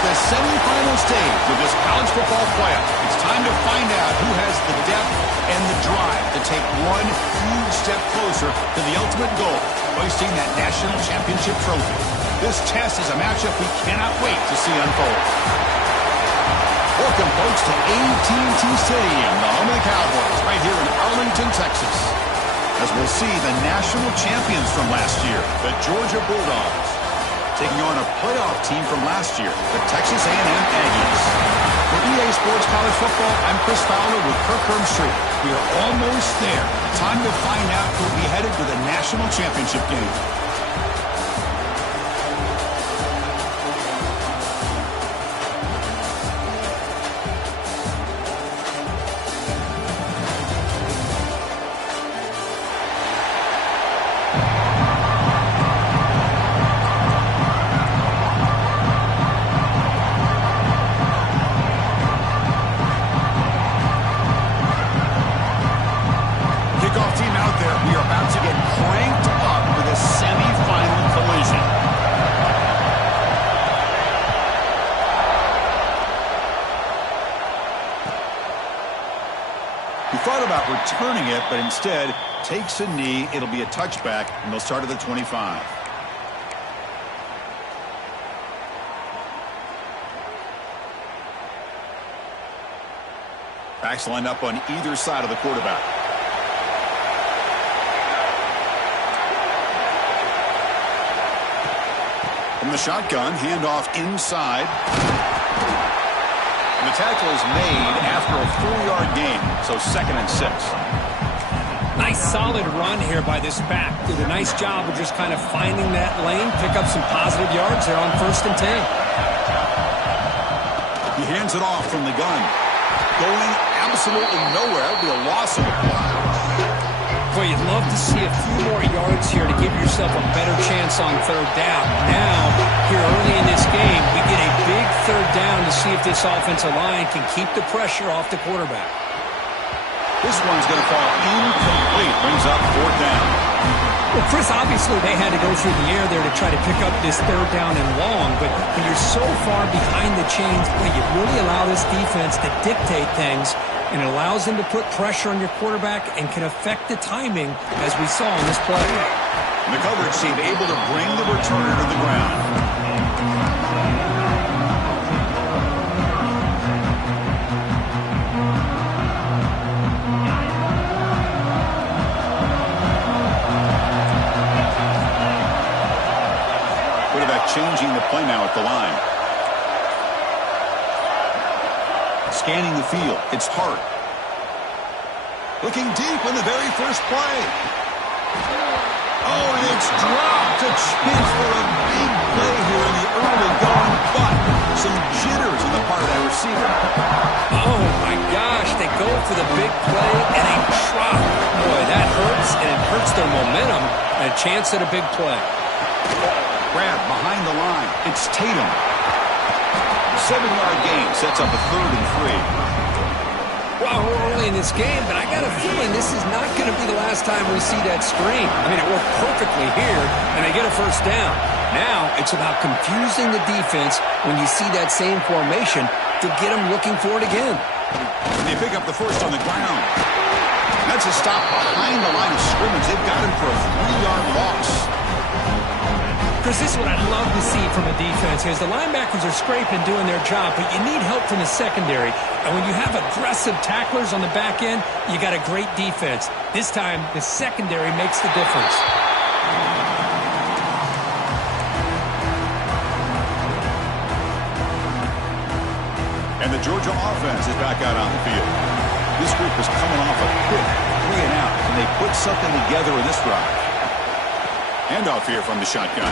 the semifinal stage of this college football playoff. It's time to find out who has the depth and the drive to take one huge step closer to the ultimate goal, hoisting that national championship trophy. This test is a matchup we cannot wait to see unfold. Welcome, folks, to AT&T Stadium, the home of the Cowboys, right here in Arlington, Texas, as we'll see the national champions from last year, the Georgia Bulldogs, taking on a playoff team from last year, the Texas A&M Aggies. For EA Sports College Football, I'm Chris Fowler with Kirk Herbstreit. We are almost there. Time to find out who will be headed to the national championship game. Returning it, but instead takes a knee. It'll be a touchback, and they'll start at the 25. Backs lined up on either side of the quarterback. From the shotgun, handoff inside. The tackle is made after a 4-yard gain, so 2nd and 6. Nice solid run here by this back. Did a nice job of just kind of finding that lane, pick up some positive yards there on 1st and 10. He hands it off from the gun. Going absolutely nowhere. It'll be a loss of a play. Boy, you'd love to see a few more yards here to give yourself a better chance on 3rd down. Now, here early in this game, we get a big 3rd down to see if this offensive line can keep the pressure off the quarterback. This one's going to fall incomplete. Brings up 4th down. Well, Chris, obviously they had to go through the air there to try to pick up this 3rd down and long, but when you're so far behind the chains, boy, you really allow this defense to dictate things, and it allows them to put pressure on your quarterback and can affect the timing, as we saw in this play. And the coverage team able to bring the returner to the ground. Changing the play now at the line. Scanning the field. It's Hart. Looking deep in the very first play. Oh, and it's dropped. A chance for a big play here in the early going, but some jitters on the part of that receiver. Oh, my gosh. They go for the big play and a drop. Boy, that hurts, and it hurts their momentum. And a chance at a big play. Grab behind the line. It's Tatum. 7-yard gain sets up a 3rd and 3. Well, we're early in this game, but I got a feeling this is not going to be the last time we see that screen. I mean, it worked perfectly here, and they get a 1st down. Now it's about confusing the defense when you see that same formation to get them looking for it again. And they pick up the 1st on the ground. That's a stop behind the line of scrimmage. They've got him for a 3-yard loss. Chris, this is what I'd love to see from a defense is the linebackers are scraping and doing their job, but you need help from the secondary. And when you have aggressive tacklers on the back end, you got a great defense. This time, the secondary makes the difference. And the Georgia offense is back out on the field. This group is coming off a quick 3 and out, and they put something together in this drive. Handoff here from the shotgun.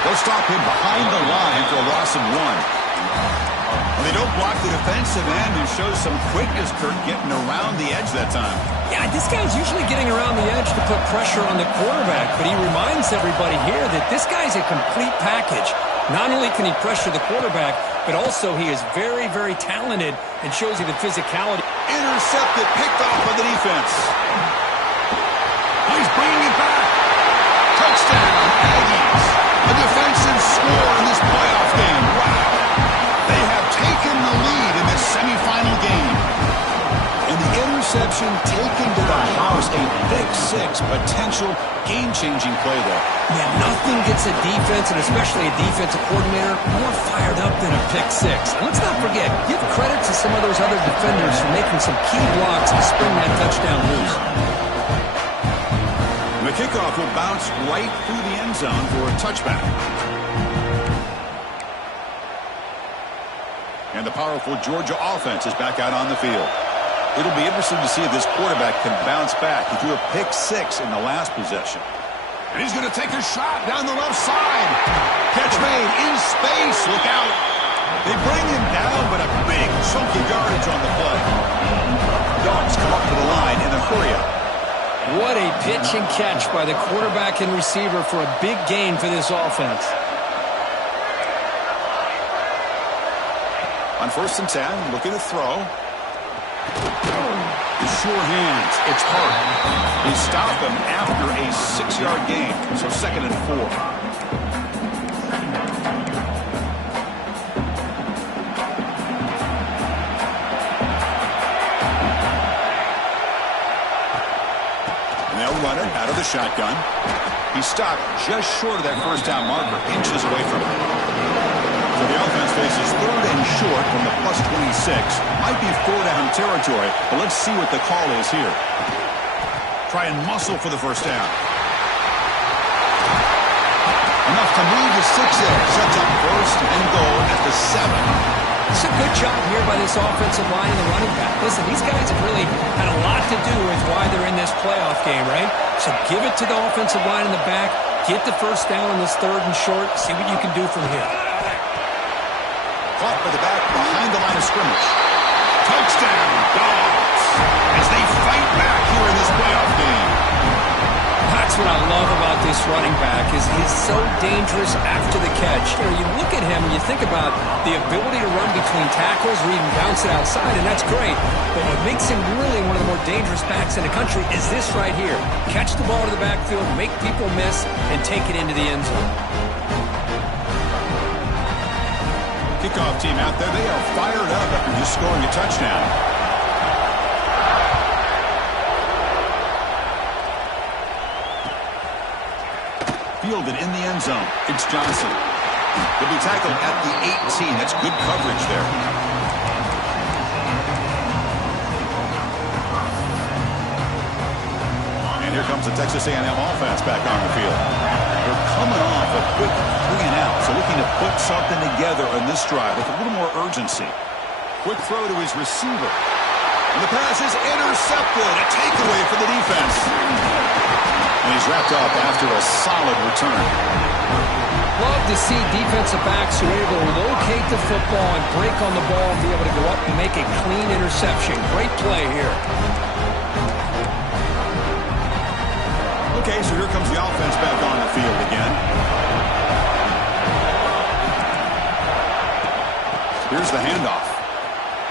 They'll stop him behind the line for a loss of 1. Well, they don't block the defensive end and show some quickness, Kirk, getting around the edge that time. Yeah, this guy's usually getting around the edge to put pressure on the quarterback, but he reminds everybody here that this guy's a complete package. Not only can he pressure the quarterback, but also he is very, very talented and shows you the physicality. Intercepted, picked off by the defense. He's bringing it back. Touchdown, Aggies. A defensive score in this playoff game. Wow. interception taken to the house. A big six, potential game-changing play there. Yeah, nothing gets a defense, and especially a defensive coordinator, more fired up than a pick six. And let's not forget, give credit to some of those other defenders for making some key blocks to spring that touchdown loose. The kickoff will bounce right through the end zone for a touchback. And the powerful Georgia offense is back out on the field. It'll be interesting to see if this quarterback can bounce back. He threw a pick six in the last possession. And he's going to take a shot down the left side. Catch made in space. Look out. They bring him down, but a big chunk of yardage on the play. Dogs come up to the line in a hurry-up. What a pitch and catch by the quarterback and receiver for a big gain for this offense. On 1st and 10, looking to throw. The sure hands. It's hard. They stop him after a 6-yard gain, so 2nd and 4. And they'll run it out of the shotgun. He stopped just short of that first down marker, inches away from it. So the offense faces 3rd and short from the +26. Might be 4-down territory, but let's see what the call is here. Try and muscle for the first down. Enough to move the 6 in. Sets up 1st and goal at the 7. It's a good job here by this offensive line and the running back. Listen, these guys have really had a lot to do with why they're in this playoff game, right? So give it to the offensive line in the back. Get the first down on this 3rd and short. See what you can do from here. Caught by the back behind the line of scrimmage. Touchdown, Dogs, as they fight back here in this playoff game. That's what I love about this running back is he's so dangerous after the catch. You look at him and you think about the ability to run between tackles or even bounce it outside, and that's great. But what makes him really one of the more dangerous backs in the country is this right here. Catch the ball to the backfield, make people miss, and take it into the end zone. Kickoff team out there, they are fired up after just scoring a touchdown. Fielded in the end zone. It's Johnson. He'll be tackled at the 18. That's good coverage there. And here comes the Texas A&M offense back on the field. They're coming off a quick 3 and out, so looking to put something together on this drive with a little more urgency. Quick throw to his receiver. And the pass is intercepted. A takeaway for the defense. And he's wrapped up after a solid return. Love to see defensive backs who are able to locate the football and break on the ball and be able to go up and make a clean interception. Great play here. Okay, so here comes the offense back on the field again. Here's the handoff.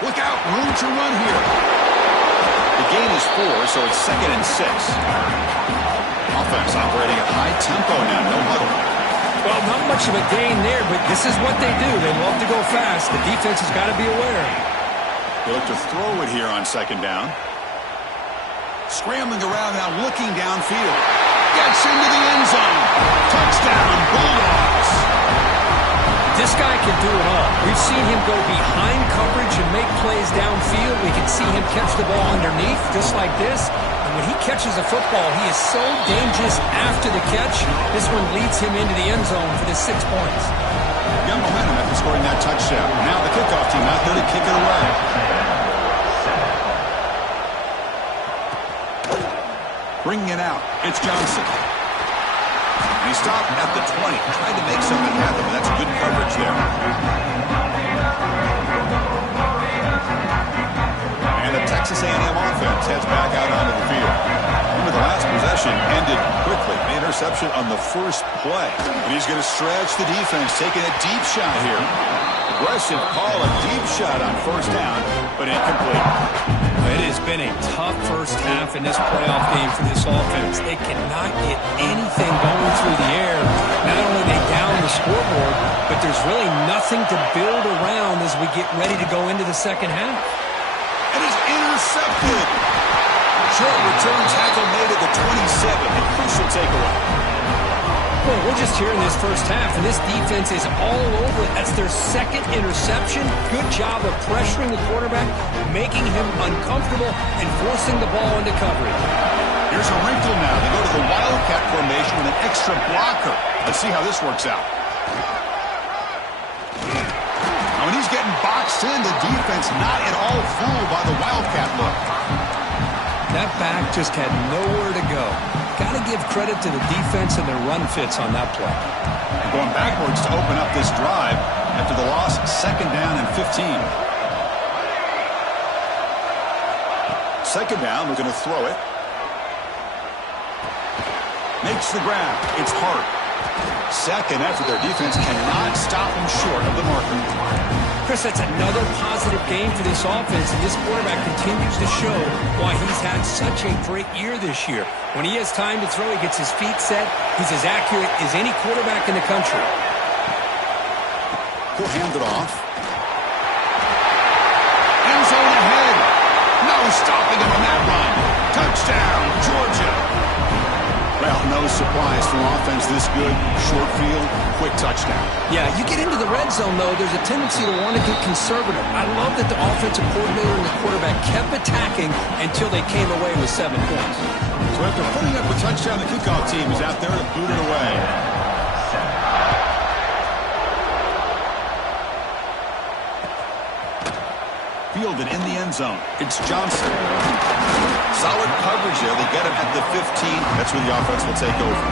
Look out, room to run here. The gain is 4, so it's 2nd and 6. Offense operating at high tempo now, no huddle. Well, not much of a gain there, but this is what they do. They love to go fast. The defense has got to be aware. They look to throw it here on 2nd down. Scrambling around now, looking downfield. Gets into the end zone. Touchdown, Bulldogs. This guy can do it all. We've seen him go behind coverage and make plays downfield. We can see him catch the ball underneath, just like this. And when he catches a football, he is so dangerous after the catch. This one leads him into the end zone for the 6 points. Young momentum after scoring that touchdown. Now the kickoff team out there to kick it away. Bringing it out, it's Johnson. And he stopped at the 20, trying to make something happen, but that's good coverage there. And the Texas A&M offense heads back out onto the field. Remember, the last possession ended quickly. An interception on the first play. And he's going to stretch the defense, taking a deep shot here. Aggressive call, a deep shot on 1st down, but incomplete. It has been a tough first half in this playoff game for this offense. They cannot get anything going through the air. Not only are they down the scoreboard, but there's really nothing to build around as we get ready to go into the second half. It is intercepted. Short return tackle made at the 27. A crucial takeaway. Well, we're just here in this first half, and this defense is all over it. That's their second interception. Good job of pressuring the quarterback, making him uncomfortable, and forcing the ball into coverage. Here's a wrinkle now. They go to the Wildcat formation with an extra blocker. Let's see how this works out. Now, when he's getting boxed in, the defense not at all fooled by the Wildcat look. That back just had nowhere to go. Got to give credit to the defense and their run fits on that play. And going backwards to open up this drive after the loss, 2nd down and 15. 2nd down, we're going to throw it. Makes the grab. It's Hart. 2nd effort. Their defense cannot stop him short of the marker. Chris, that's another positive game for this offense, and this quarterback continues to show why he's had such a great year this year. When he has time to throw, he gets his feet set. He's as accurate as any quarterback in the country. He'll hand it off. End zone ahead. No stopping him on that run. Touchdown, Georgia. Well, no surprise from offense this good. Short field, quick touchdown. Yeah, you get into the red zone, though, there's a tendency to want to get conservative. I love that the offensive coordinator and the quarterback kept attacking until they came away with 7 points. So after putting up a touchdown, the kickoff team is out there to boot it away. Fielded in the end zone. It's Johnson. Solid coverage there. They get him at the 15. That's where the offense will take over.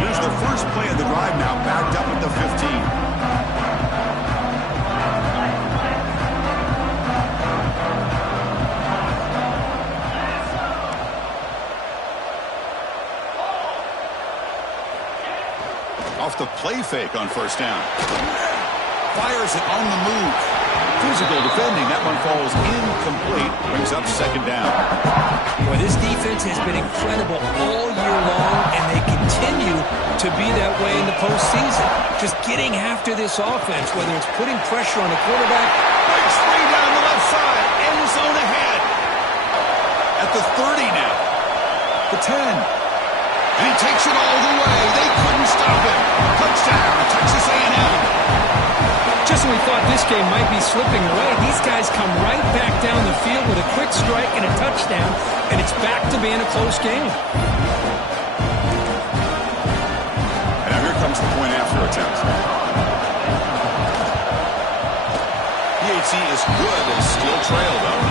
Here's the first play of the drive now, backed up at the 15. Off the play fake on 1st down. Fires it on the move. Physical defending. That one falls incomplete. Brings up 2nd down. Boy, this defense has been incredible all year long, and they continue to be that way in the postseason. Just getting after this offense, whether it's putting pressure on the quarterback. Breaks free down the left side. End zone ahead. At the 30 now. The 10. And he takes it all the way. They couldn't stop him. Touchdown, Texas A&M. Just when we thought this game might be slipping away, these guys come right back down the field with a quick strike and a touchdown, and it's back to being a close game. And now here comes the point after attempt. PAT is good and still trail, though.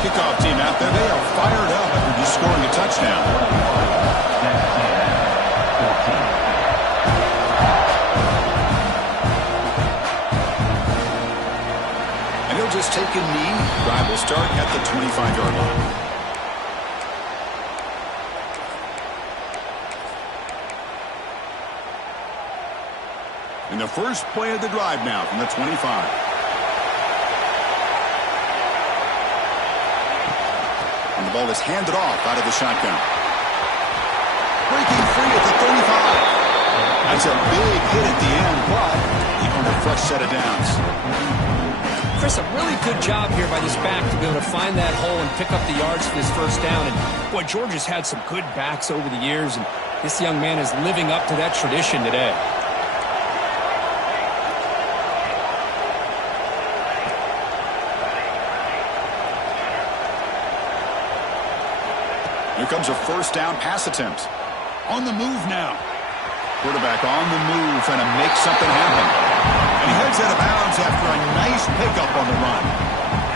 Kickoff team out there, they are fired up after just scoring a touchdown. Just take a knee. Drive will start at the 25-yard line. In the first play of the drive now from the 25. And the ball is handed off out of the shotgun. Breaking free at the 35. That's a big hit at the end, but he earned a fresh set of downs. Chris, a really good job here by this back to be able to find that hole and pick up the yards for this 1st down. And, boy, Georgia's had some good backs over the years, and this young man is living up to that tradition today. Here comes a 1st down pass attempt. On the move now. Quarterback on the move, trying to make something happen. And he heads out of bounds after a nice pickup on the run.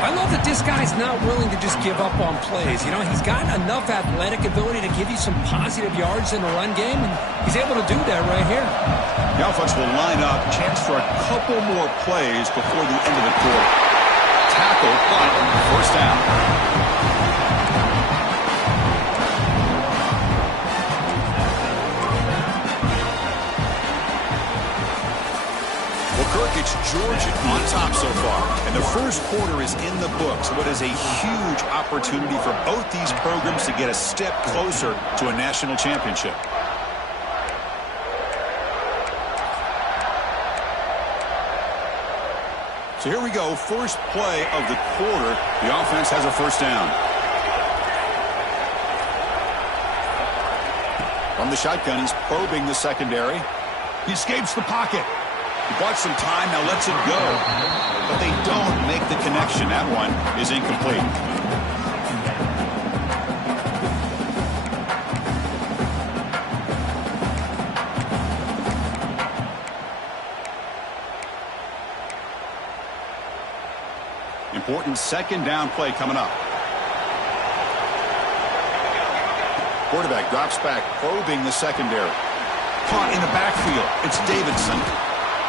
I love that this guy's not willing to just give up on plays. You know, he's got enough athletic ability to give you some positive yards in the run game, and he's able to do that right here. The offense will line up, chance for a couple more plays before the end of the quarter. Tackle, but 1st down. Kirk, it's Georgia on top so far. And the first quarter is in the books. What is a huge opportunity for both these programs to get a step closer to a national championship. So here we go, first play of the quarter. The offense has a first down. From the shotgun, he's probing the secondary. He escapes the pocket. He bought some time, now lets it go. But they don't make the connection. That one is incomplete. Important second down play coming up. Quarterback drops back, probing the secondary. Caught in the backfield. It's Davidson.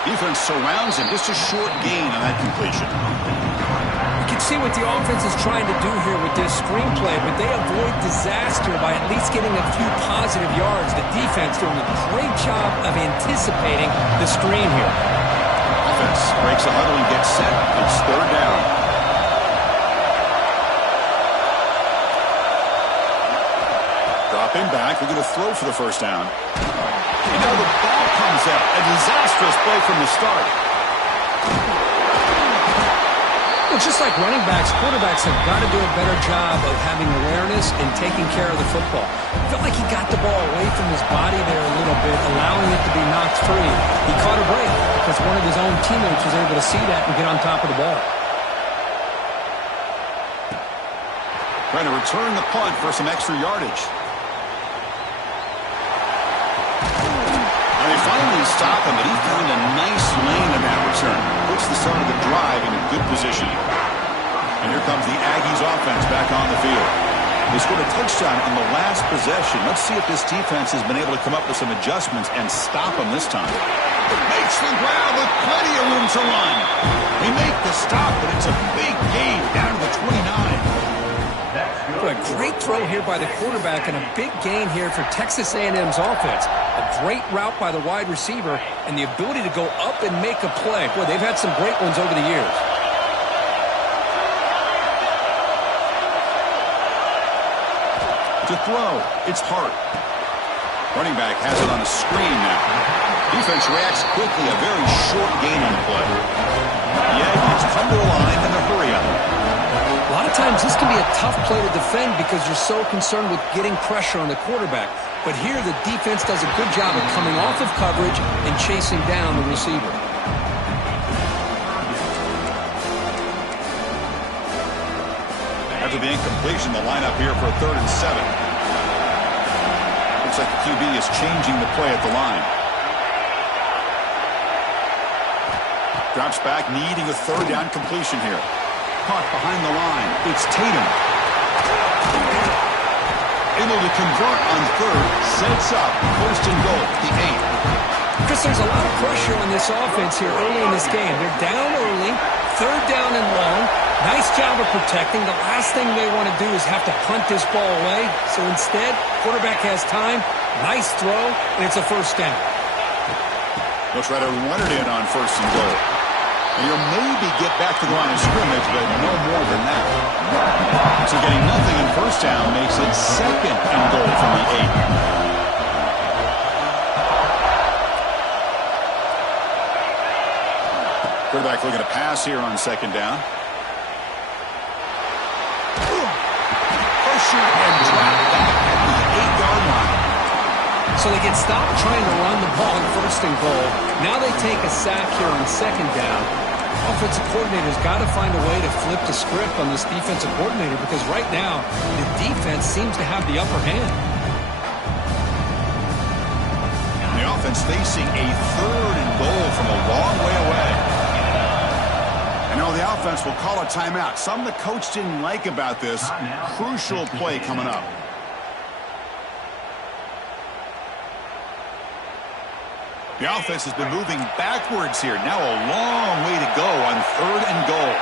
Defense surrounds him. Just a short gain on that completion. You can see what the offense is trying to do here with this screenplay, but they avoid disaster by at least getting a few positive yards. The defense doing a great job of anticipating the screen here. Offense breaks a huddle and gets set. It's third down. Dropping back, we're going to throw for the first down. And now the ball comes out. A disastrous play from the start. Well, just like running backs, quarterbacks have got to do a better job of having awareness and taking care of the football. I felt like he got the ball away from his body there a little bit, allowing it to be knocked free. He caught a break because one of his own teammates was able to see that and get on top of the ball. Trying to return the punt for some extra yardage. They finally stop him, but he found a nice lane in that return. Puts the start of the drive in a good position. And here comes the Aggies offense back on the field. They scored a touchdown on the last possession. Let's see if this defense has been able to come up with some adjustments and stop them this time. Makes the grab with plenty of room to run. They make the stop, but it's a big gain down to the 29. A great throw here by the quarterback and a big gain here for Texas A&M's offense. A great route by the wide receiver and the ability to go up and make a play. Boy, they've had some great ones over the years. To throw, it's Hart. Running back has it on a screen now. Defense reacts quickly, a very short gain on the play. The Aggies come to the line in the hurry up. A lot of times this can be a tough play to defend because you're so concerned with getting pressure on the quarterback. But here the defense does a good job of coming off of coverage and chasing down the receiver. After the incompletion, the lineup here for a 3rd and 7. Looks like the QB is changing the play at the line. Drops back, needing a 3rd down completion here. Caught behind the line. It's Tatum. Able to convert on 3rd. Sets up 1st and goal, the 8. Chris, there's a lot of pressure on this offense here early in this game. They're down early, 3rd down and long. Nice job of protecting. The last thing they want to do is have to punt this ball away. So instead, quarterback has time. Nice throw, and it's a first down. They'll try to run it in on 1st and goal. And you'll maybe get back to the line of scrimmage, but no more than that. So getting nothing in 1st down makes it 2nd and goal from the 8. Quarterback looking to pass here on 2nd down. Pressure and drop back at the 8-yard line. So they get stopped trying to run the ball in 1st and goal. Now they take a sack here on 2nd down. Offensive coordinator's got to find a way to flip the script on this defensive coordinator because right now the defense seems to have the upper hand. The offense facing a 3rd and goal from a long way away. And now the offense will call a timeout. Something the coach didn't like about this. Crucial play coming up. The offense has been moving backwards here. Now a long way to go on 3rd and goal.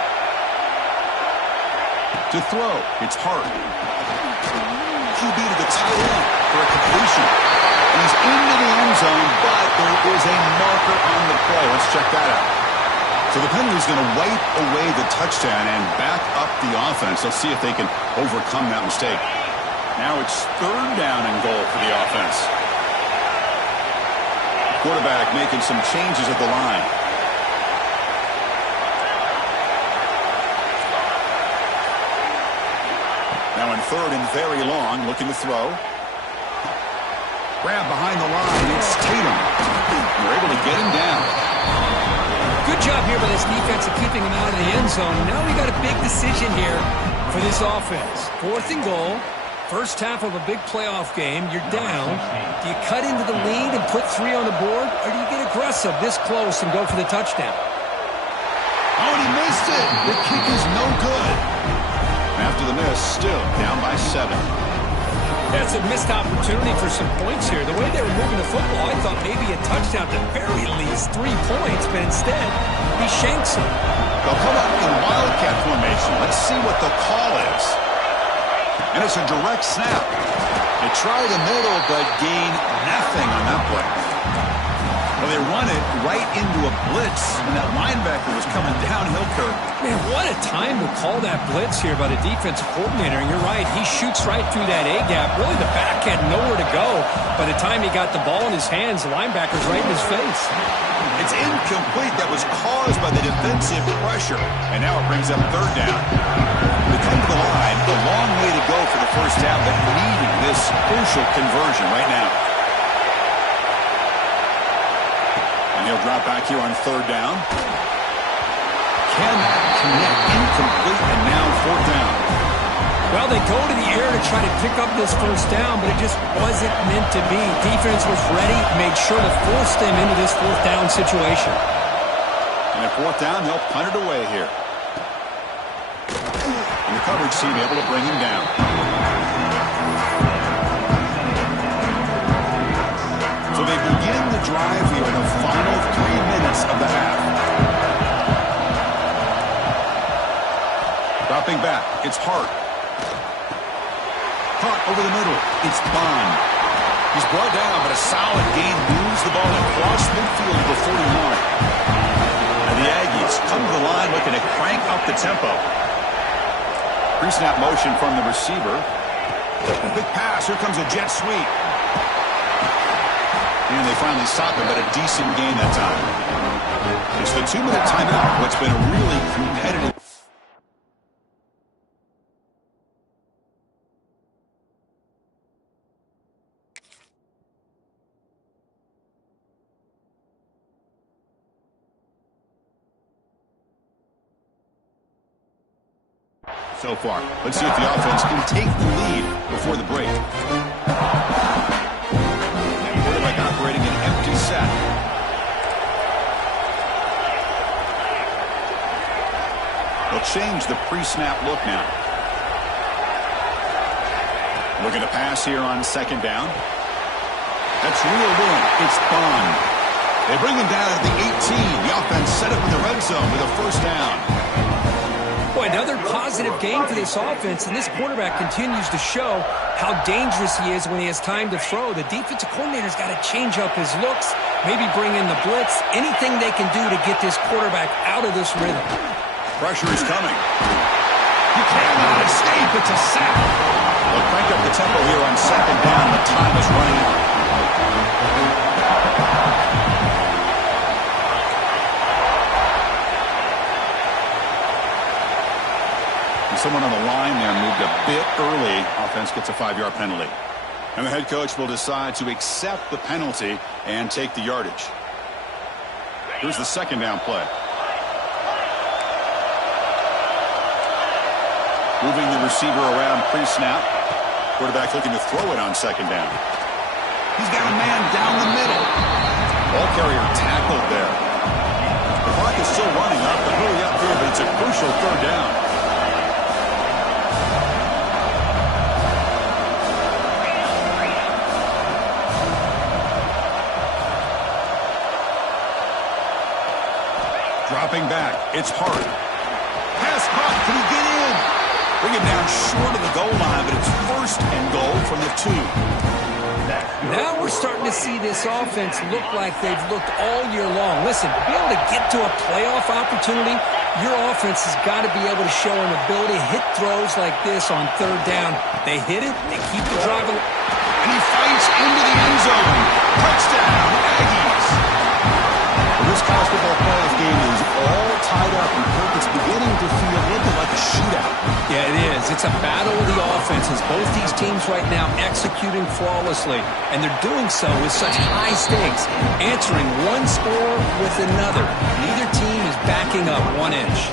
To throw, it's Hart. QB to the tight end for a completion. He's into the end zone, but there is a marker on the play. Let's check that out. So the penalty is going to wipe away the touchdown and back up the offense. Let's see if they can overcome that mistake. Now it's 3rd down and goal for the offense. Quarterback making some changes at the line. Now in third and very long, looking to throw. Grab behind the line. It's Tatum. They're able to get him down. Good job here by this defense of keeping him out of the end zone. Now we got a big decision here for this offense. 4th and goal. First half of a big playoff game. You're down. Do you cut into the lead and put 3 on the board? Or do you get aggressive this close and go for the touchdown? Oh, and he missed it. The kick is no good. After the miss, still down by 7. That's a missed opportunity for some points here. The way they were moving the football, I thought maybe a touchdown, at the very least 3 points, but instead, he shanks him. They'll come up in Wildcat formation. Let's see what the call is. And it's a direct snap. They try the middle, but gain nothing on that play. Well, they run it right into a blitz, and that linebacker was coming downhill, Kirk. Man, what a time to call that blitz here by the defensive coordinator. And you're right, he shoots right through that A-gap. Really, the back had nowhere to go. By the time he got the ball in his hands, the linebacker's right in his face. It's incomplete. That was caused by the defensive pressure. And now it brings up 3rd down. They come to the line, a long way to go for the first down, but needing this crucial conversion right now. And he'll drop back here on 3rd down. Can that connect? Incomplete, and now 4th down. Well, they go to the air to try to pick up this first down, but it just wasn't meant to be. Defense was ready, made sure to force them into this 4th down situation. And at 4th down, they'll punt it away here. And the coverage team able to bring him down. So they begin the drive here in the final 3 minutes of the half. Dropping back, it's Hart. Caught over the middle, it's Bond. He's brought down, but a solid gain moves the ball across midfield to the 41. And the Aggies come to the line looking to crank up the tempo. Pre-snap motion from the receiver. A big pass, here comes a jet sweep. And they finally stop him, but a decent gain that time. It's the 2-minute timeout, what's been a really competitive. So far, let's see if the offense can take the lead before the break. Quarterback operating an empty set. They'll change the pre-snap look now. Looking to pass here on 2nd down. That's reeled in. It's Bond. They bring him down at the 18. The offense set up in the red zone with a 1st down. Boy, another positive game for this offense, and this quarterback continues to show how dangerous he is when he has time to throw. The defensive coordinator's got to change up his looks, maybe bring in the blitz, anything they can do to get this quarterback out of this rhythm. Pressure is coming. You cannot escape. It's a sack. They'll crank up the tempo here on 2nd down. The time is running out. Someone on the line there moved a bit early. Offense gets a 5-yard penalty. And the head coach will decide to accept the penalty and take the yardage. Here's the 2nd down play. Moving the receiver around pre-snap. Quarterback looking to throw it on 2nd down. He's got a man down the middle. Ball carrier tackled there. The clock is still running up, but hurry up here, but it's a crucial 3rd down. Dropping back, it's Hart. Pass caught, can he get in? Bring him down short of the goal line, but it's 1st and goal from the 2. Now we're starting to see this offense look like they've looked all year long. Listen, to be able to get to a playoff opportunity, your offense has got to be able to show an ability to hit throws like this on 3rd down. They hit it, they keep the drive. And he fights into the end zone. Touchdown, Aggies. This college football playoff game is all tied up, and Kirk, it's beginning to feel a little bit like a shootout. Yeah, it is. It's a battle of the offenses. Both these teams right now executing flawlessly, and they're doing so with such high stakes, answering one score with another. Neither team is backing up 1 inch.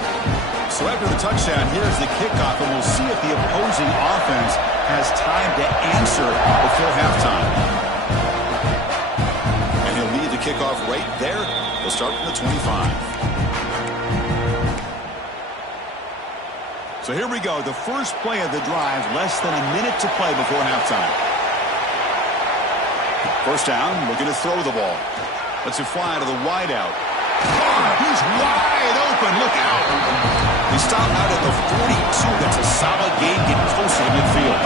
So after the touchdown, here's the kickoff, and we'll see if the opposing offense has time to answer before halftime. And he'll lead the kickoff right there. He'll start from the 25. So here we go, the first play of the drive, less than a minute to play before halftime. First down, looking to throw the ball. Lets it fly to the wideout. Oh, he's wide open, look out. He stopped out at the 42. That's a solid gain, getting closer to midfield.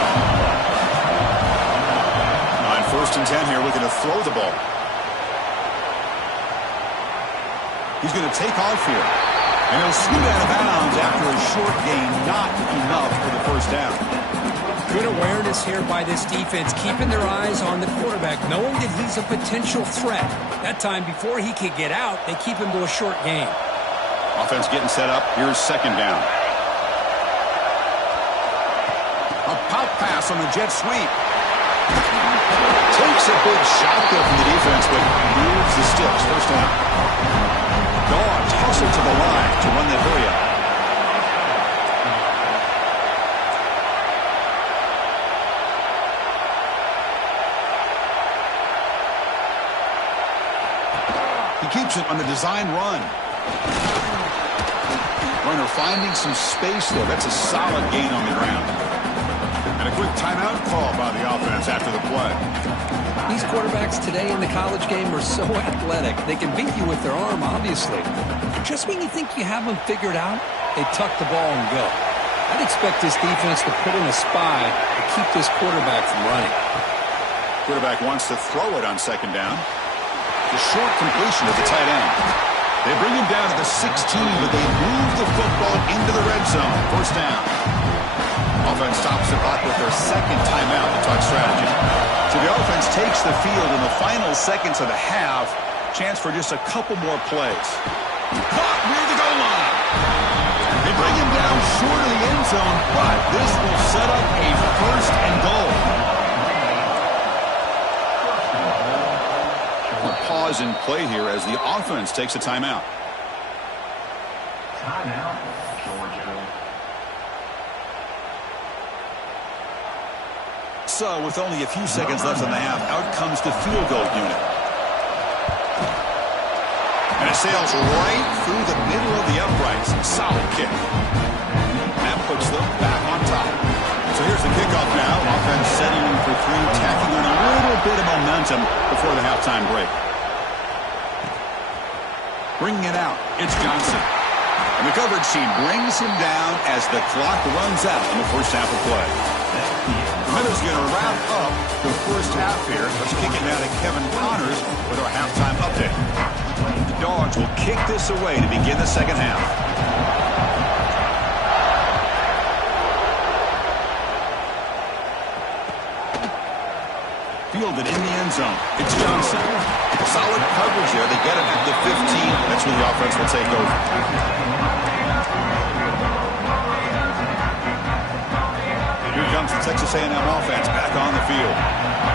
On 1st and 10 here, looking to throw the ball. He's going to take off here. And he'll scoot out of bounds after a short gain, not enough for the first down. Good awareness here by this defense, keeping their eyes on the quarterback, knowing that he's a potential threat. That time, before he could get out, they keep him to a short gain. Offense getting set up. Here's 2nd down. A pop pass on the jet sweep. Takes a big shot there from the defense, but moves the sticks. First down. Dogs hustle to the line to run the hurry-up. He keeps it on the design run. Runner finding some space there. That's a solid gain on the ground. And a quick timeout call by the offense after the play. These quarterbacks today in the college game are so athletic. They can beat you with their arm, obviously. Just when you think you have them figured out, they tuck the ball and go. I'd expect this defense to put in a spy to keep this quarterback from running. Quarterback wants to throw it on 2nd down. The short completion of the tight end. They bring him down to the 16, but they move the football into the red zone. First down. Offense stops the clock with their 2nd timeout to talk strategy. So the offense takes the field in the final seconds of the half. Chance for just a couple more plays. Caught near the goal line. They bring him down short of the end zone, but this will set up a 1st and goal. A pause in play here as the offense takes a timeout. Timeout, Georgia. So, with only a few seconds left in the half, out comes the field goal unit. And it sails right through the middle of the uprights. Solid kick. That puts them back on top. So here's the kickoff now. Offense settling for 3, tacking on a little bit of momentum before the halftime break. Bringing it out, it's Johnson. And the coverage team brings him down as the clock runs out in the first half of play. Miller's going to wrap up the first half here. Let's kick it now to Kevin Connors with our halftime update. The Dogs will kick this away to begin the second half. Fielded in the end zone. It's Johnson. Solid coverage there. They get it at the 15. That's where the offense will take over. Here comes the Texas A&M offense back on the field.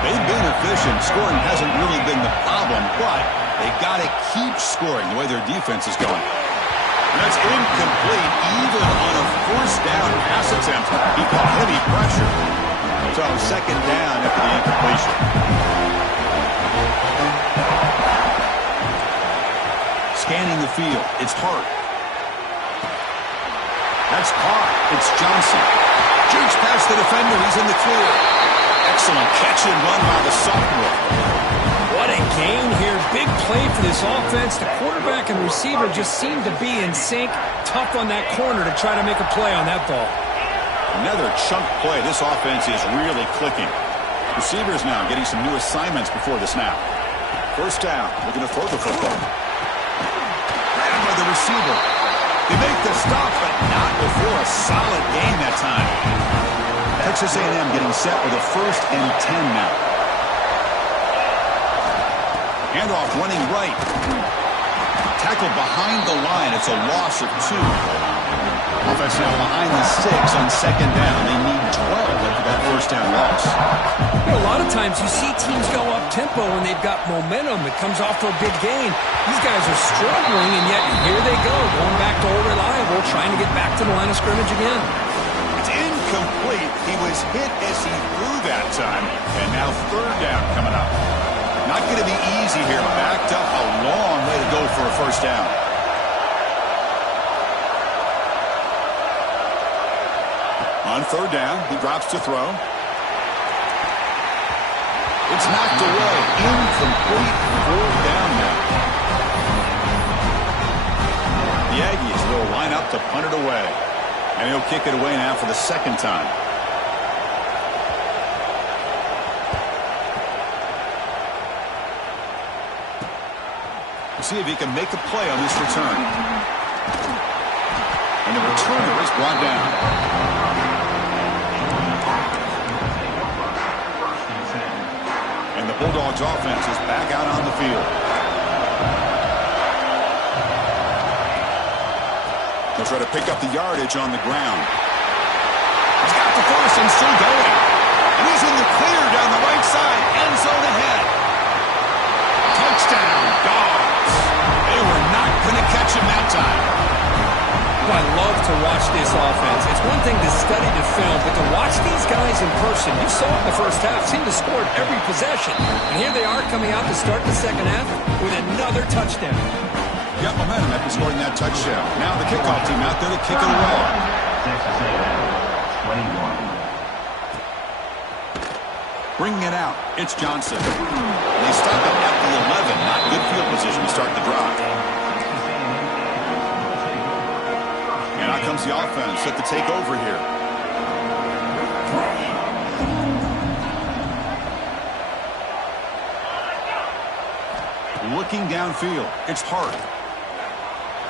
They've been efficient. Scoring hasn't really been the problem, but they got to keep scoring the way their defense is going. And that's incomplete, even on a 1st down pass attempt. He got heavy pressure. So 2nd down after the incompletion. Scanning the field. It's Hart. That's caught. It's Johnson. Jukes past the defender. He's in the clear. Excellent catch and run by the sophomore. What a gain here. Big play for this offense. The quarterback and receiver just seem to be in sync. Tough on that corner to try to make a play on that ball. Another chunk play. This offense is really clicking. Receivers now getting some new assignments before the snap. First down. Looking to throw the football. Grabbed by the receiver. They make the stop, but not before a solid gain that time. Texas A&M getting set with a 1st and 10 now. Handoff running right. Tackled behind the line. It's a loss of 2. Offense now behind the 6 on second down. They need 12 after that first down loss. You know, a lot of times you see teams go up-tempo and they've got momentum. It comes off for a big gain. These guys are struggling, and yet here they go, going back to old reliable, trying to get back to the line of scrimmage again. It's incomplete. He was hit as he threw that time, and now third down coming up. Not going to be easy here. Backed up a long way to go for a first down. On third down, he drops to throw. It's knocked away. Incomplete. Fourth down now. The Aggies will line up to punt it away. And he'll kick it away now for the second time. See if he can make a play on this return. And the returner is brought down. And the Bulldogs offense is back out on the field. They'll try to pick up the yardage on the ground. He's got the first and still going. And he's in the clear down the right side. End zone ahead. Touchdown, Dogs. They were not going to catch him that time. Well, I love to watch this offense. It's one thing to study the film, but to watch these guys in person, you saw it in the first half, seemed to score at every possession. And here they are coming out to start the second half with another touchdown. Got momentum after scoring that touchdown. Now the kickoff team out there to kick it away. Texas A&M, 21. Bringing it out, it's Johnson. They stop it at the 11. Not good field position to start the drive. And out comes the offense set to take over here. Looking downfield, it's Hart.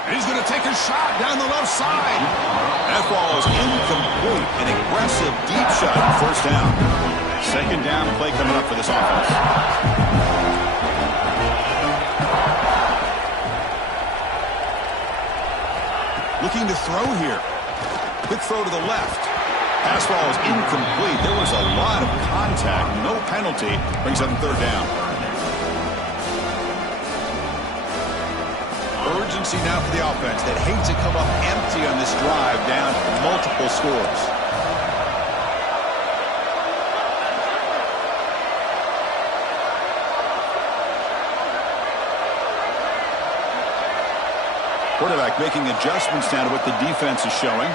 And he's going to take a shot down the left side. That ball is incomplete. An aggressive deep shot, first down. Second down play coming up for this offense. Looking to throw here. Quick throw to the left. Pass ball is incomplete. There was a lot of contact. No penalty. Brings up third down. Urgency now for the offense that hates to come up empty on this drive down multiple scores. Quarterback making adjustments now to what the defense is showing.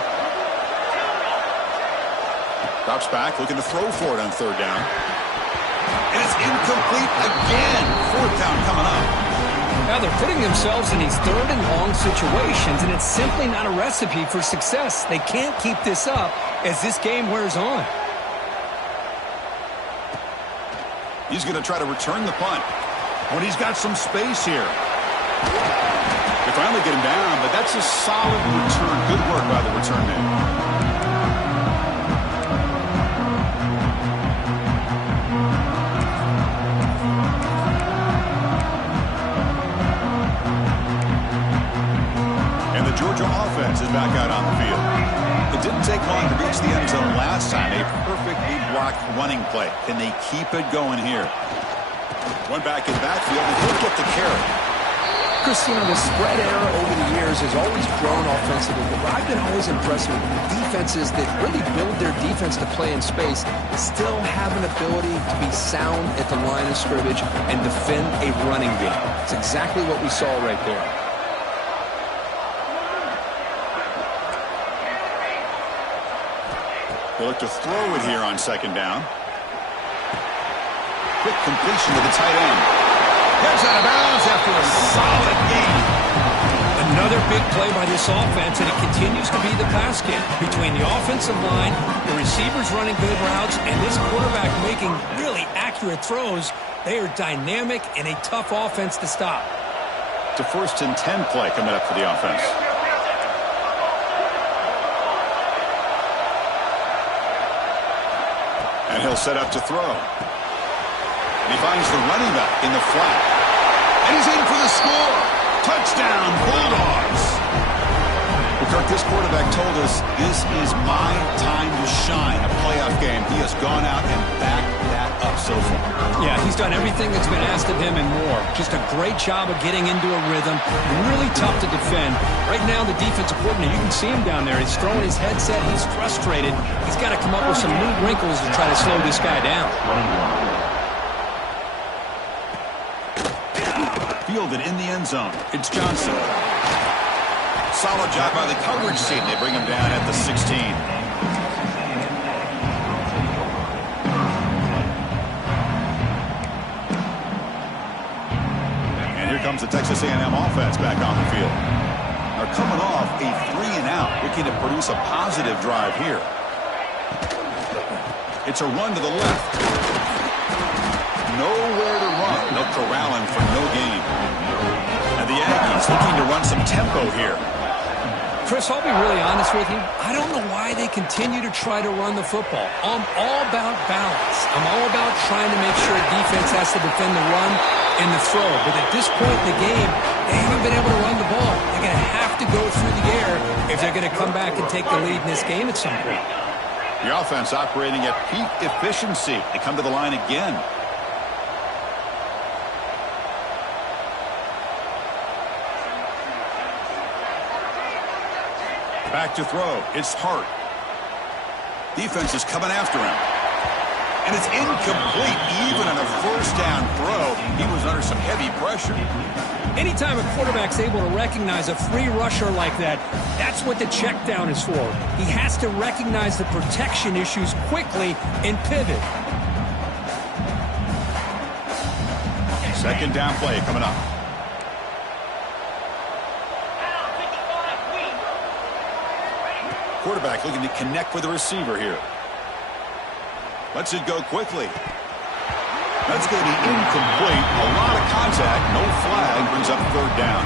Drops back, looking to throw for it on third down. And it's incomplete again. Fourth down coming up. Now they're putting themselves in these third and long situations, and it's simply not a recipe for success. They can't keep this up as this game wears on. He's going to try to return the punt. When he's got some space here. They finally get him down, but that's a solid return. Good work by the return man. And the Georgia offense is back out on the field. It didn't take long to reach the end zone last time. A perfectly blocked running play. Can they keep it going here? One back in backfield, and he'll get the carry. Chris, you know, the spread era over the years has always grown offensively, but I've been always impressed with defenses that really build their defense to play in space, still have an ability to be sound at the line of scrimmage and defend a running game. It's exactly what we saw right there. They look to throw it here on second down. Quick completion to the tight end. Gets out of bounds after a solid game. Another big play by this offense, and it continues to be the pass game between the offensive line, the receivers running good routes, and this quarterback making really accurate throws. They are dynamic and a tough offense to stop. It's a 1st and 10 play coming up for the offense. And he'll set up to throw. And he finds the running back in the flat. And he's in for the score. Touchdown, Bulldogs. Kirk, this quarterback told us this is my time to shine, a playoff game. He has gone out and backed that up so far. Yeah, he's done everything that's been asked of him and more. Just a great job of getting into a rhythm. Really tough to defend. Right now, the defensive coordinator, you can see him down there. He's throwing his headset. He's frustrated. He's got to come up with some new wrinkles to try to slow this guy down. Fielded in the end zone. It's Johnson. Solid job by the coverage team. They bring him down at the 16. And here comes the Texas A&M offense back on the field. They're coming off a 3-and-out, looking to produce a positive drive here. It's a run to the left. Nowhere to run. No corralling for no gain. And the Aggies looking to run some tempo here. Chris, I'll be really honest with you. I don't know why they continue to try to run the football. I'm all about balance. I'm all about trying to make sure defense has to defend the run and the throw. But at this point in the game, they haven't been able to run the ball. They're going to have to go through the air if they're going to come back and take the lead in this game at some point. The offense operating at peak efficiency. They come to the line again. Back to throw. It's Hart. Defense is coming after him. And it's incomplete. Even on a first down throw, he was under some heavy pressure. Anytime a quarterback's able to recognize a free rusher like that, that's what the check down is for. He has to recognize the protection issues quickly and pivot. Second down play coming up. Quarterback looking to connect with the receiver here. Lets it go quickly. That's going to be incomplete. A lot of contact. No flag. Brings up third down.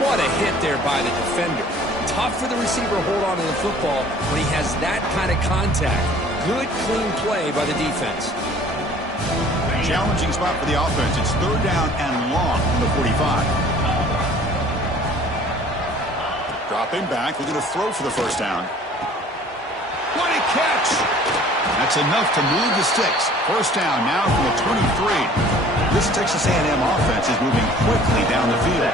What a hit there by the defender. Tough for the receiver to hold on to the football when he has that kind of contact. Good, clean play by the defense. Challenging spot for the offense. It's third down and long from the 45. Dropping back, looking to throw for the first down. What a catch! That's enough to move the sticks. First down now from the 23. This Texas A&M offense is moving quickly down the field.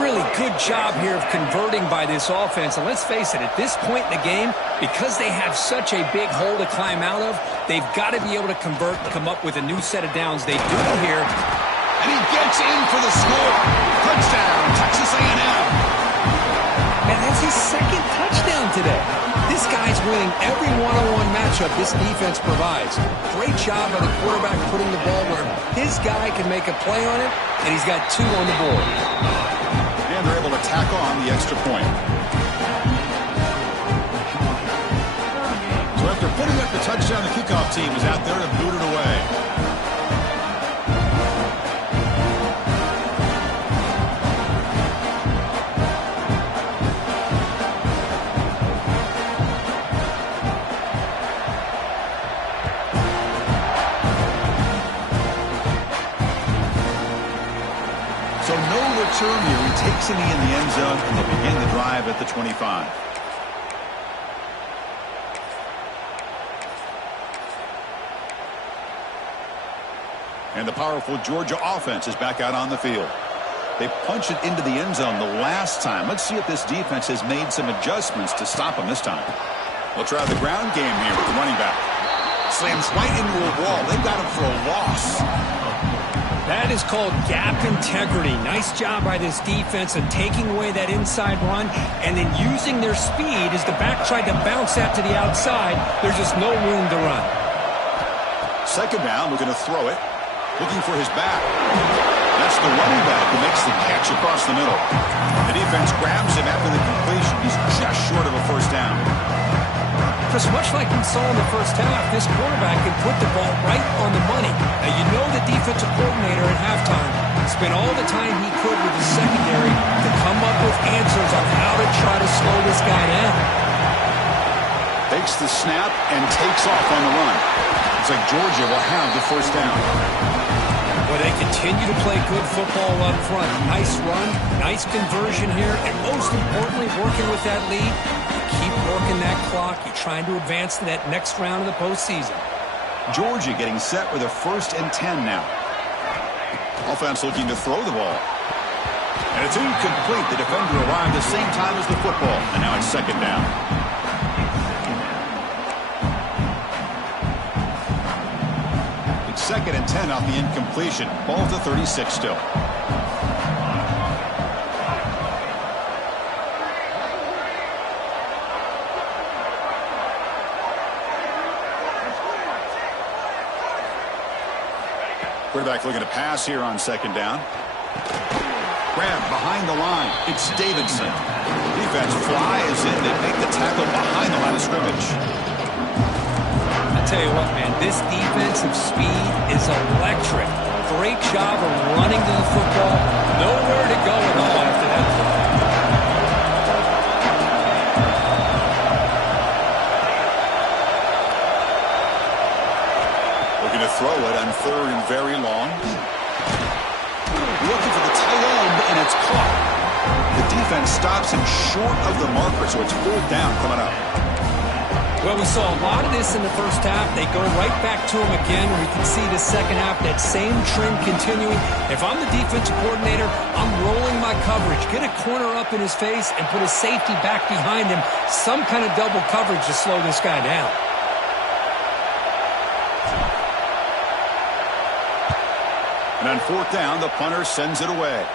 Really good job here of converting by this offense. And let's face it, at this point in the game, because they have such a big hole to climb out of, they've got to be able to convert and come up with a new set of downs. They do here. And he gets in for the score. Touchdown, Texas A&M. And that's his second touchdown today. This guy's winning every one-on-one matchup this defense provides. Great job by the quarterback putting the ball where his guy can make a play on it, and he's got 2 on the board. And they're able to tack on the extra point. So after putting up the touchdown, the kickoff team is out there to boot it away. So no return here. He takes a knee in the end zone, and they'll begin the drive at the 25. And the powerful Georgia offense is back out on the field. They punched it into the end zone the last time. Let's see if this defense has made some adjustments to stop them this time. We'll try the ground game here with the running back. Slams right into a wall. They've got him for a loss. That is called gap integrity. Nice job by this defense of taking away that inside run and then using their speed as the back tried to bounce that to the outside. There's just no room to run. Second down, we're going to throw it. Looking for his back. That's the running back who makes the catch across the middle. The defense grabs him after the completion. He's just short of a first down. Chris, much like we saw in the first half, this quarterback can put the ball right on the money. Now, you know the defensive coordinator at halftime spent all the time he could with the secondary to come up with answers on how to try to slow this guy down. Takes the snap and takes off on the run. Looks like Georgia will have the first down. Well, they continue to play good football up front. Nice run, nice conversion here, and most importantly, working with that lead, you keep working that clock. You're trying to advance to that next round of the postseason. Georgia getting set with a 1st and 10 now. Offense looking to throw the ball. And it's incomplete. The defender arrived the same time as the football, and now it's 2nd down. It's 2nd and 10 off the incompletion. Ball to 36 still. Quarterback looking to pass here on 2nd down. Grab behind the line. It's Davidson. Defense flies in. They make the tackle behind the line of scrimmage. I tell you what, man, this defensive speed is electric. Great job of running to the football. Nowhere to go at all after that play. Looking to throw it on 3rd and very long. Looking for the tight end, and it's caught. The defense stops him short of the marker, so it's 4th down coming up. Well, we saw a lot of this in the first half. They go right back to him again. We can see the second half, that same trend continuing. If I'm the defensive coordinator, I'm rolling my coverage. Get a corner up in his face and put a safety back behind him. Some kind of double coverage to slow this guy down. And on 4th down, the punter sends it away.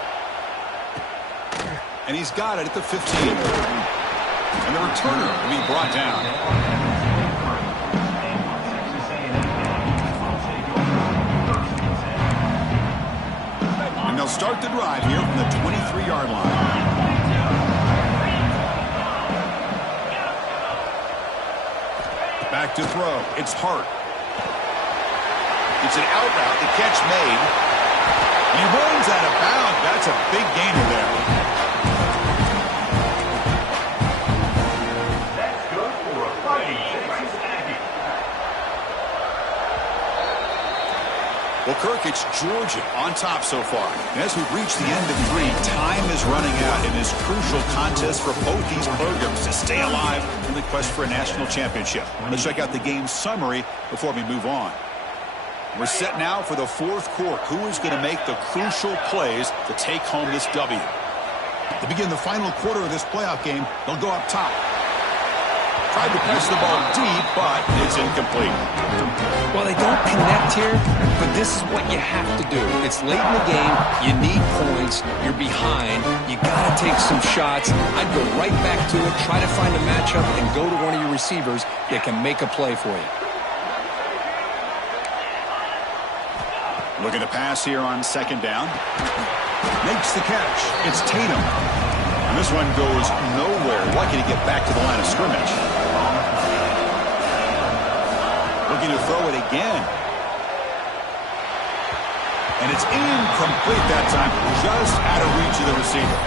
And he's got it at the 15. And the returner will be brought down. And they'll start the drive here from the 23-yard line. Back to throw. It's Hart. It's an out route. The catch made. He runs out of bounds. That's a big gainer there. That's good for a fighting Texas Aggie. Well, Kirk, it's Georgia on top so far. And as we've reached the end of 3, time is running out in this crucial contest for both these programs to stay alive in the quest for a national championship. Let's check out the game summary before we move on. We're set now for the 4th quarter. Who is going to make the crucial plays to take home this W? To begin the final quarter of this playoff game, they'll go up top. Tried to pass the ball deep, but it's incomplete. Well, they don't connect here, but this is what you have to do. It's late in the game. You need points. You're behind. You got to take some shots. I'd go right back to it, try to find a matchup, and go to one of your receivers that can make a play for you. Looking to pass here on 2nd down. Makes the catch. It's Tatum. And this one goes nowhere. Lucky to get back to the line of scrimmage. Looking to throw it again. And it's incomplete that time. Just out of reach of the receiver.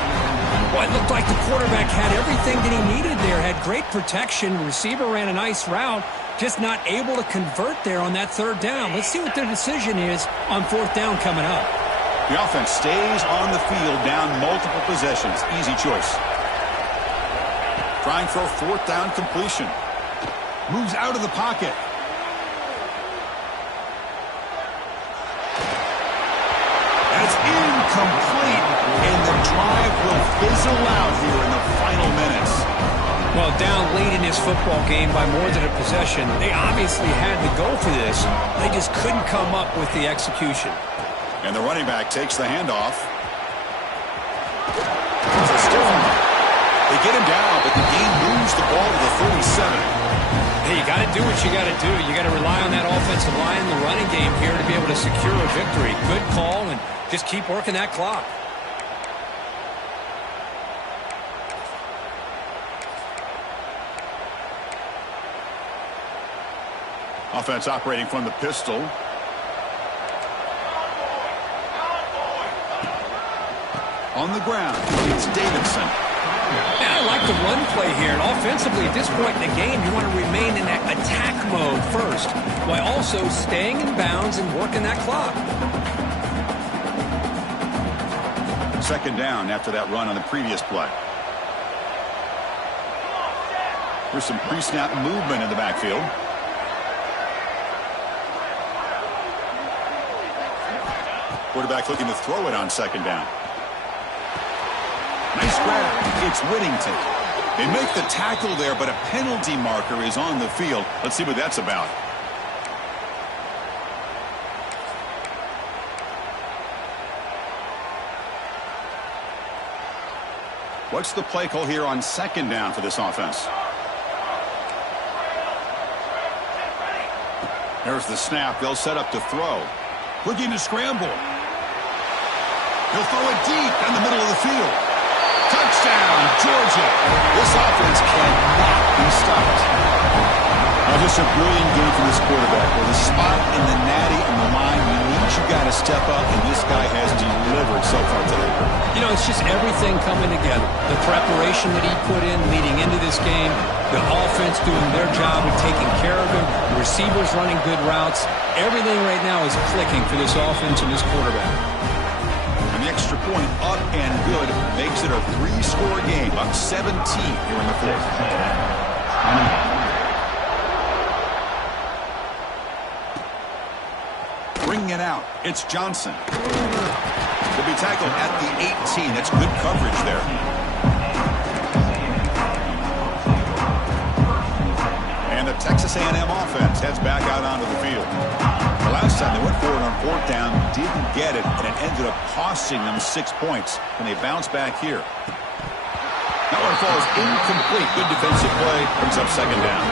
Well, it looked like the quarterback had everything that he needed there. Had great protection. The receiver ran a nice route. Just not able to convert there on that 3rd down. Let's see what their decision is on 4th down coming up. The offense stays on the field down multiple possessions. Easy choice. Trying for a 4th down completion. Moves out of the pocket. And it's incomplete. And the drive will fizzle out here in the final minutes. Well, down late in this football game by more than a possession, they obviously had to go for this. They just couldn't come up with the execution. And the running back takes the handoff. It's a stiff one. They get him down, but the game moves the ball to the 37. Hey, you got to do what you got to do. You got to rely on that offensive line in the running game here to be able to secure a victory. Good call, and just keep working that clock. Offense operating from the pistol. On the ground, it's Davidson. Yeah, I like the run play here. And offensively, at this point in the game, you want to remain in that attack mode first, while also staying in bounds and working that clock. Second down after that run on the previous play. There's some pre-snap movement in the backfield. Quarterback looking to throw it on second down. Nice grab. It's Whittington. They make the tackle there, but a penalty marker is on the field. Let's see what that's about. What's the play call here on second down for this offense? There's the snap. They'll set up to throw. Looking to scramble. He'll throw it deep in the middle of the field. Touchdown, Georgia. This offense cannot be stopped. Now, just a brilliant game from this quarterback. With a spot in the natty on the line, you need you got to step up, and this guy has delivered so far today. You know, it's just everything coming together. The preparation that he put in leading into this game, the offense doing their job of taking care of him, the receivers running good routes. Everything right now is clicking for this offense and this quarterback. And the extra point up and good makes it a 3-score game, up 17 here in the fourth. Bringing it out, it's Johnson. He'll be tackled at the 18. That's good coverage there. And the Texas A&M offense heads back out onto the field. The last time they went forward on fourth down, didn't get it, and it ended up costing them 6 points when they bounced back here. That one falls incomplete. Good defensive play. Brings up second down.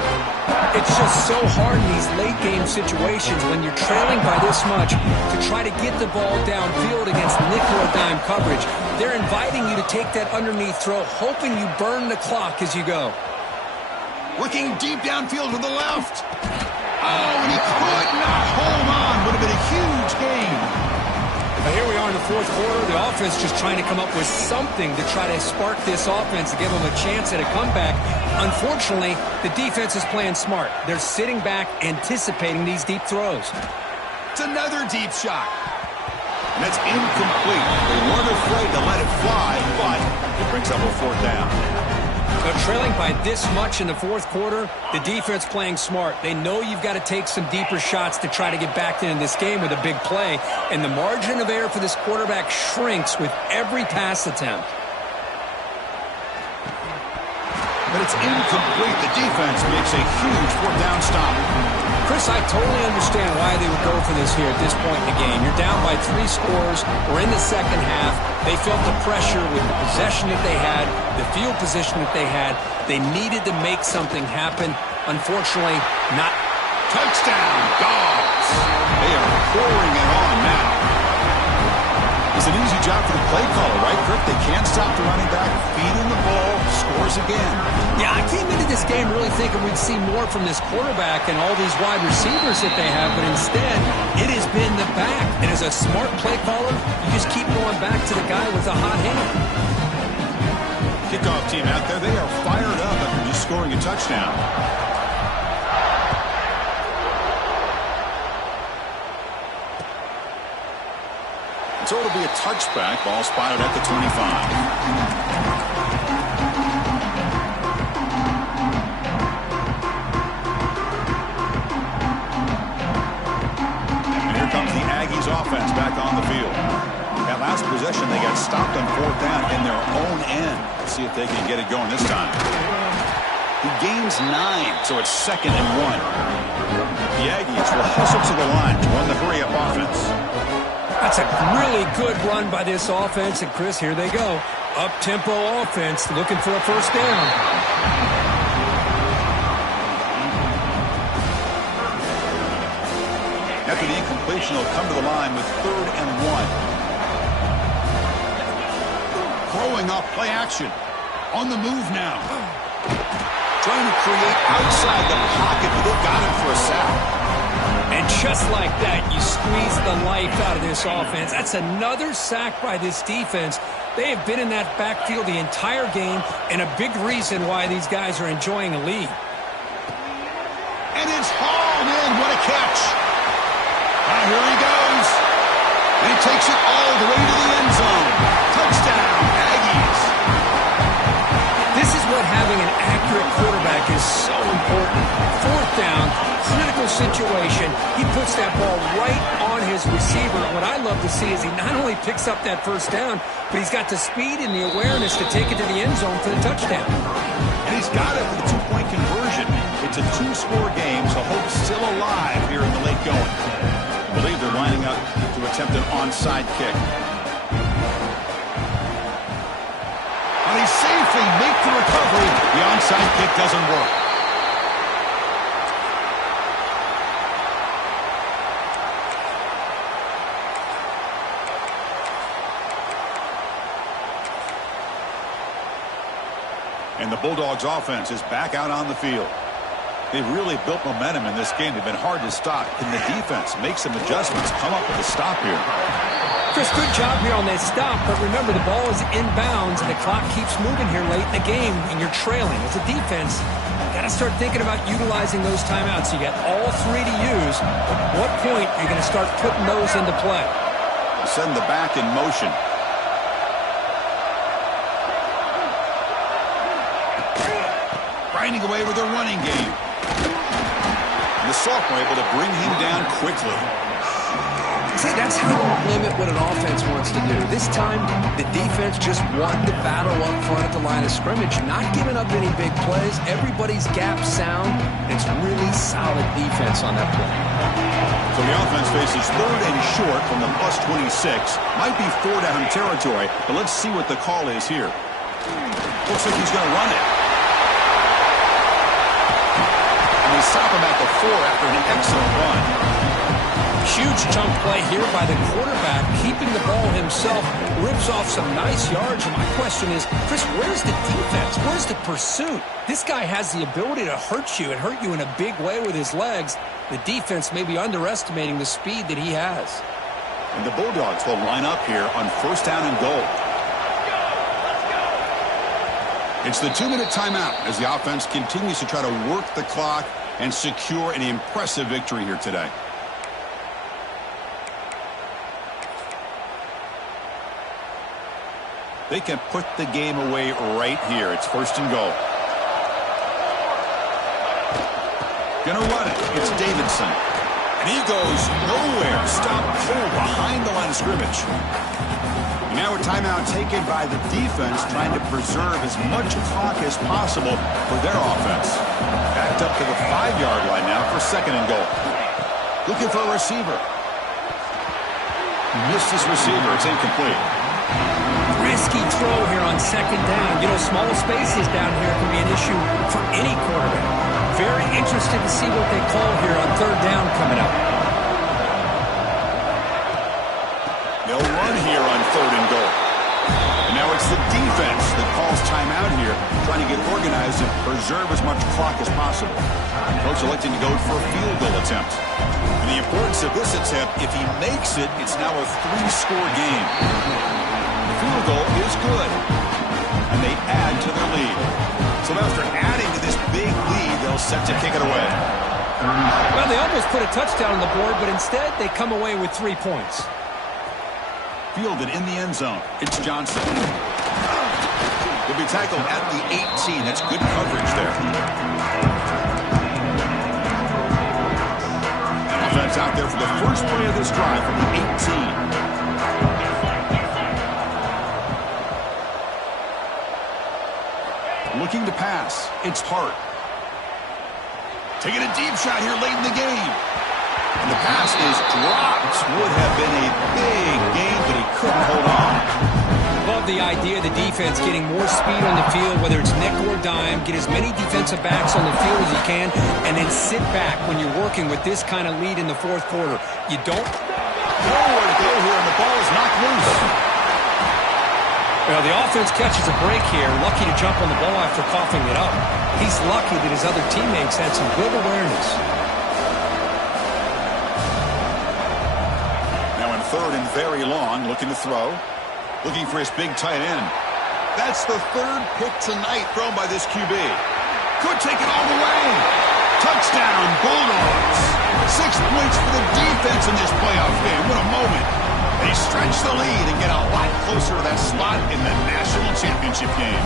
It's just so hard in these late game situations when you're trailing by this much to try to get the ball downfield against nickel or dime coverage. They're inviting you to take that underneath throw, hoping you burn the clock as you go. Looking deep downfield to the left. Oh, and he could not hold on. Would have been a huge gain. But here we are in the fourth quarter. The offense just trying to come up with something to try to spark this offense to give them a chance at a comeback. Unfortunately, the defense is playing smart. They're sitting back, anticipating these deep throws. It's another deep shot. And that's incomplete. They weren't afraid to let it fly, but it brings up a fourth down. But trailing by this much in the fourth quarter, the defense playing smart. They know you've got to take some deeper shots to try to get back into this game with a big play. And the margin of error for this quarterback shrinks with every pass attempt. But it's incomplete. The defense makes a huge fourth down stop. Chris, I totally understand why they would go for this here at this point in the game. You're down by 3 scores. We're in the second half. They felt the pressure with the possession that they had, the field position that they had. They needed to make something happen. Unfortunately, not. Touchdown, Dogs. They are pouring it on now. It's an easy job for the play caller, right, Kirk? They can't stop the running back, feed him the ball, scores again. Yeah, I came into this game really thinking we'd see more from this quarterback and all these wide receivers that they have, but instead, it has been the back. And as a smart play caller, you just keep going back to the guy with the hot hand. Kickoff team out there, they are fired up after just scoring a touchdown. So it'll be a touchback. Ball spotted at the 25. And here comes the Aggies offense back on the field. That last possession, they got stopped on fourth down in their own end. Let's see if they can get it going this time. He gains 9, so it's 2nd and 1. The Aggies will hustle to the line to run the hurry-up offense. That's a really good run by this offense. And, Chris, here they go. Up-tempo offense looking for a first down. After the incompletion, they'll come to the line with 3rd and 1. Throwing off play action. On the move now. Trying to create outside the pocket, but they've got him for a sack. And just like that, you squeeze the life out of this offense. That's another sack by this defense. They have been in that backfield the entire game, and a big reason why these guys are enjoying a lead. And it's hauled in. What a catch. Now here he goes. And he takes it all the way to the end zone. Touchdown. quarterback is so important. Fourth down, critical situation. He puts that ball right on his receiver. What I love to see is he not only picks up that first down, but he's got the speed and the awareness to take it to the end zone for the touchdown. And he's got it for the two-point conversion. It's a two-score game, so hope's still alive here in the late going. I believe they're lining up to attempt an onside kick. And he safely makes the recovery. The onside kick doesn't work. And the Bulldogs offense is back out on the field. They've really built momentum in this game. They've been hard to stop. Can the defense make some adjustments, come up with a stop here? Chris, good job here on that stop, but remember the ball is inbounds and the clock keeps moving here late in the game and you're trailing. As a defense, you got to start thinking about utilizing those timeouts. You got all three to use. At what point are you going to start putting those into play? Send the back in motion. Grinding away with their running game. And the sophomore able to bring him down quickly. See, that's how you limit what an offense wants to do. This time, the defense just won the battle up front at the line of scrimmage, not giving up any big plays. Everybody's gap sound. It's really solid defense on that play. So the offense faces third and short from the plus 26. Might be four-down territory, but let's see what the call is here. Looks like he's going to run it. And they stop him at the 4 after an excellent run. Huge chunk play here by the quarterback, keeping the ball himself, rips off some nice yards. And my question is, Chris, where's the defense? Where's the pursuit? This guy has the ability to hurt you and hurt you in a big way with his legs. The defense may be underestimating the speed that he has. And the Bulldogs will line up here on first down and goal. It's the 2-minute timeout as the offense continues to try to work the clock and secure an impressive victory here today. They can put the game away right here. It's first and goal. Gonna run it. It's Davidson. And he goes nowhere. Stop cold behind the line of scrimmage. And now a timeout taken by the defense, trying to preserve as much clock as possible for their offense. Backed up to the 5-yard line now for second and goal. Looking for a receiver. Missed his receiver. It's incomplete. Risky throw here on second down. You know, small spaces down here can be an issue for any quarterback. Very interested to see what they call here on third down coming up. They'll run here on third and goal. And now it's the defense that calls timeout here, trying to get organized and preserve as much clock as possible. Coach electing to go for a field goal attempt. And the importance of this attempt, if he makes it, it's now a 3-score game. Field goal is good, and they add to their lead. So after adding to this big lead, they'll set to kick it away. Well, they almost put a touchdown on the board, but instead they come away with 3 points. Fielded in the end zone. It's Johnson. He'll be tackled at the 18. That's good coverage there. Offense out there for the first play of this drive from the 18. Looking to pass. It's Hart. Taking a deep shot here late in the game. And the pass is dropped. Would have been a big game, but he couldn't hold on. Love the idea of the defense getting more speed on the field, whether it's nickel or dime, get as many defensive backs on the field as you can, and then sit back when you're working with this kind of lead in the fourth quarter. You don't nowhere to go here, and the ball is knocked loose. Well, the offense catches a break here, lucky to jump on the ball after coughing it up. He's lucky that his other teammates had some good awareness. Now in third and very long, looking to throw. Looking for his big tight end. That's the third pick tonight thrown by this QB. Could take it all the way. Touchdown, Bulldogs. 6 points for the defense in this playoff game. What a moment. They stretch the lead and get a lot closer to that spot in the national championship game.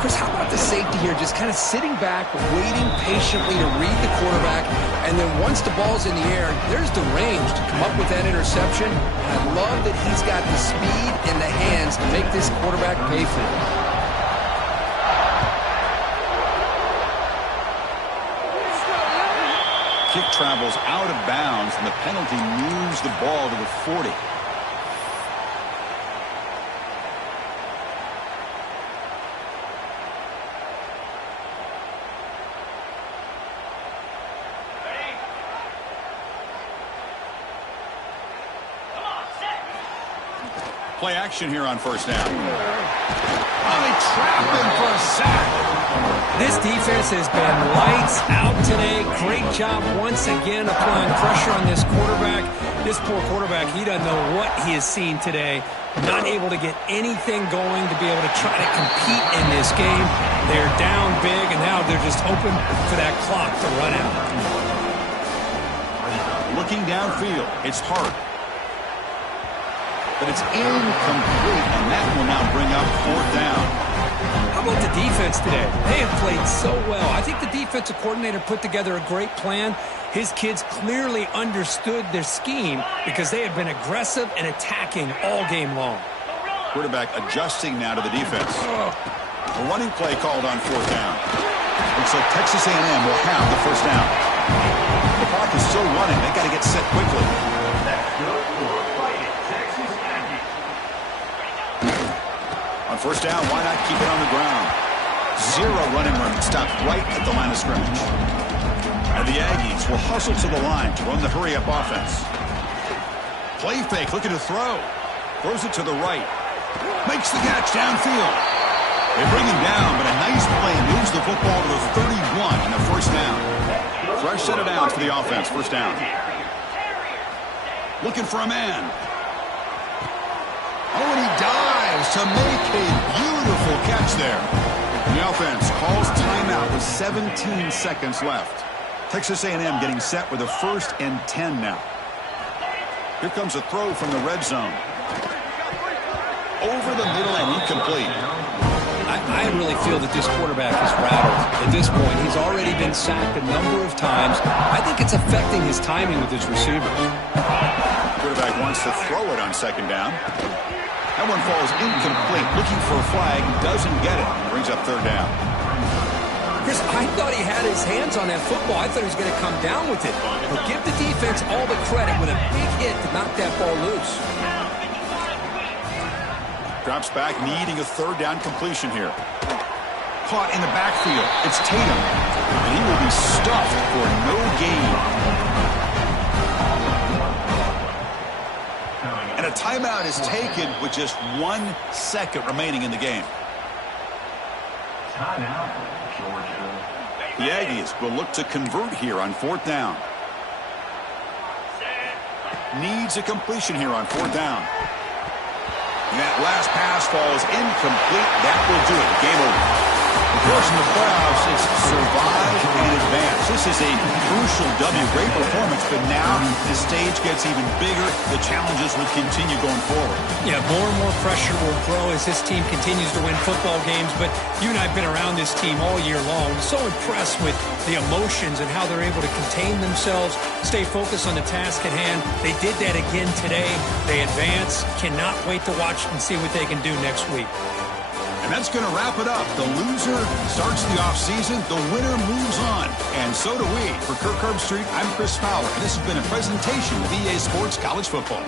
Chris, how about the safety here just kind of sitting back, waiting patiently to read the quarterback, and then once the ball's in the air, there's the range to come up with that interception. And I love that he's got the speed and the hands to make this quarterback pay for it. Kick travels out of bounds, and the penalty moves the ball to the 40. Play action here on first down. Oh, they trap him for a sack. This defense has been lights out today. Great job once again applying pressure on this quarterback. This poor quarterback, he doesn't know what he has seen today. Not able to get anything going to be able to try to compete in this game. They're down big, and now they're just hoping for that clock to run out. Looking downfield, it's Hart. But it's incomplete, and that will now bring up fourth down. How about the defense today? They have played so well. I think the defensive coordinator put together a great plan. His kids clearly understood their scheme because they have been aggressive and attacking all game long. Quarterback adjusting now to the defense. A running play called on fourth down. Looks like Texas A&M will have the first down. The clock is still running. They got to get set quickly. That's good for a fighting Texas Aggies. On first down, why not keep it on the ground? Zero running room, stopped right at the line of scrimmage. And the Aggies will hustle to the line to run the hurry-up offense. Play fake, looking to throw. Throws it to the right. Makes the catch downfield. They bring him down, but a nice play moves the football to the 31 and a first down. Fresh set of downs for the offense, first down. Looking for a man. Oh, and he dives to make a beautiful catch there. And the offense calls timeout with 17 seconds left. Texas A&M getting set with a 1st and 10 now. Here comes a throw from the red zone. Over the middle and incomplete. I really feel that this quarterback is rattled. At this point, he's already been sacked a number of times. I think it's affecting his timing with his receivers. Quarterback wants to throw it on second down. That one falls incomplete. Looking for a flag, doesn't get it. Brings up third down. Chris, I thought he had his hands on that football. I thought he was going to come down with it. But give the defense all the credit with a big hit to knock that ball loose. Drops back, needing a third down completion here. Caught in the backfield. It's Tatum. And he will be stuffed for no gain. And a timeout is taken with just 1 second remaining in the game. Timeout, Georgia. The Aggies will look to convert here on fourth down. Needs a completion here on fourth down. And that last pass falls incomplete. That will do it. Game over. Of course, in the playoffs, it's survive and advance. This is a crucial W. Great performance, but now the stage gets even bigger. The challenges will continue going forward. Yeah, more and more pressure will grow as this team continues to win football games. But you and I have been around this team all year long. So impressed with the emotions and how they're able to contain themselves, stay focused on the task at hand. They did that again today. They advance. Cannot wait to watch and see what they can do next week. And that's going to wrap it up. The loser starts the offseason. The winner moves on. And so do we. For Kirk Herbstreit, I'm Chris Fowler. And this has been a presentation of EA Sports College Football.